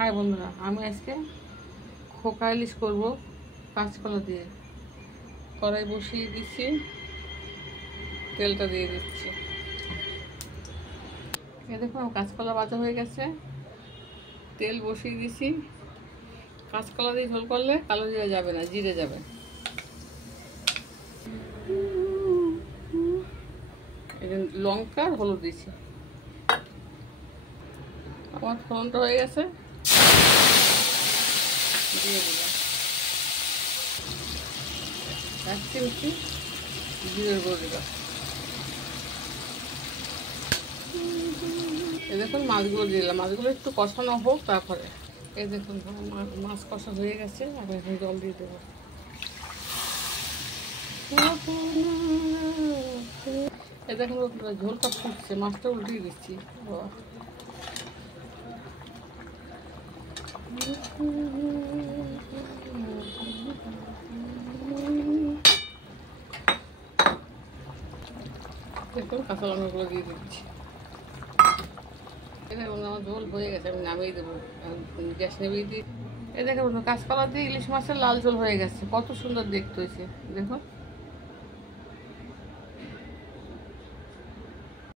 High বন্ধুরা, আমি আজকে খোকা ইলিশ করবো কাঁচকলা দিয়ে। কড়াই বসিয়ে দিচ্ছি, তেলটা দিয়ে দিচ্ছি। এ দেখুন কাঁচকলা ভাজা হয়ে গেছে, তেল বসিয়ে দিচ্ছি। কাঁচকলা দিয়ে ঝোল করলে কালো জিরে যাবে না, জিরে যাবে। এই লঙ্কা আর হলুদ দিচ্ছি। আমার ফোড়নটা হয়ে গেছে, দিয়ে দিলাম 1 চিমটি জিরের গুঁড়ো দিলাম। এই দেখুন মাছগুলো দিলাম, মাছগুলো একটু কষানো হোক তারপরে। এই দেখুন মাছ কষা হয়ে গেছে, আমি এখন জল দিয়ে দেবো। এই দেখুন ঝোলটা ফুটছে, মাছটা উল্টিয়ে দিচ্ছি। দেখুন কাঁচা লঙ্কাগুলো দিয়ে দিচ্ছি। এই দেখুন আমার ঝোল হয়ে গেছে, আমি নামিয়ে দেবো। গ্যাস নেমিয়ে দিই। এই দেখুন কাঁচকলা দিয়ে ইলিশ মাছের লাল ঝোল হয়ে গেছে, কত সুন্দর দেখতে হয়েছে দেখুন।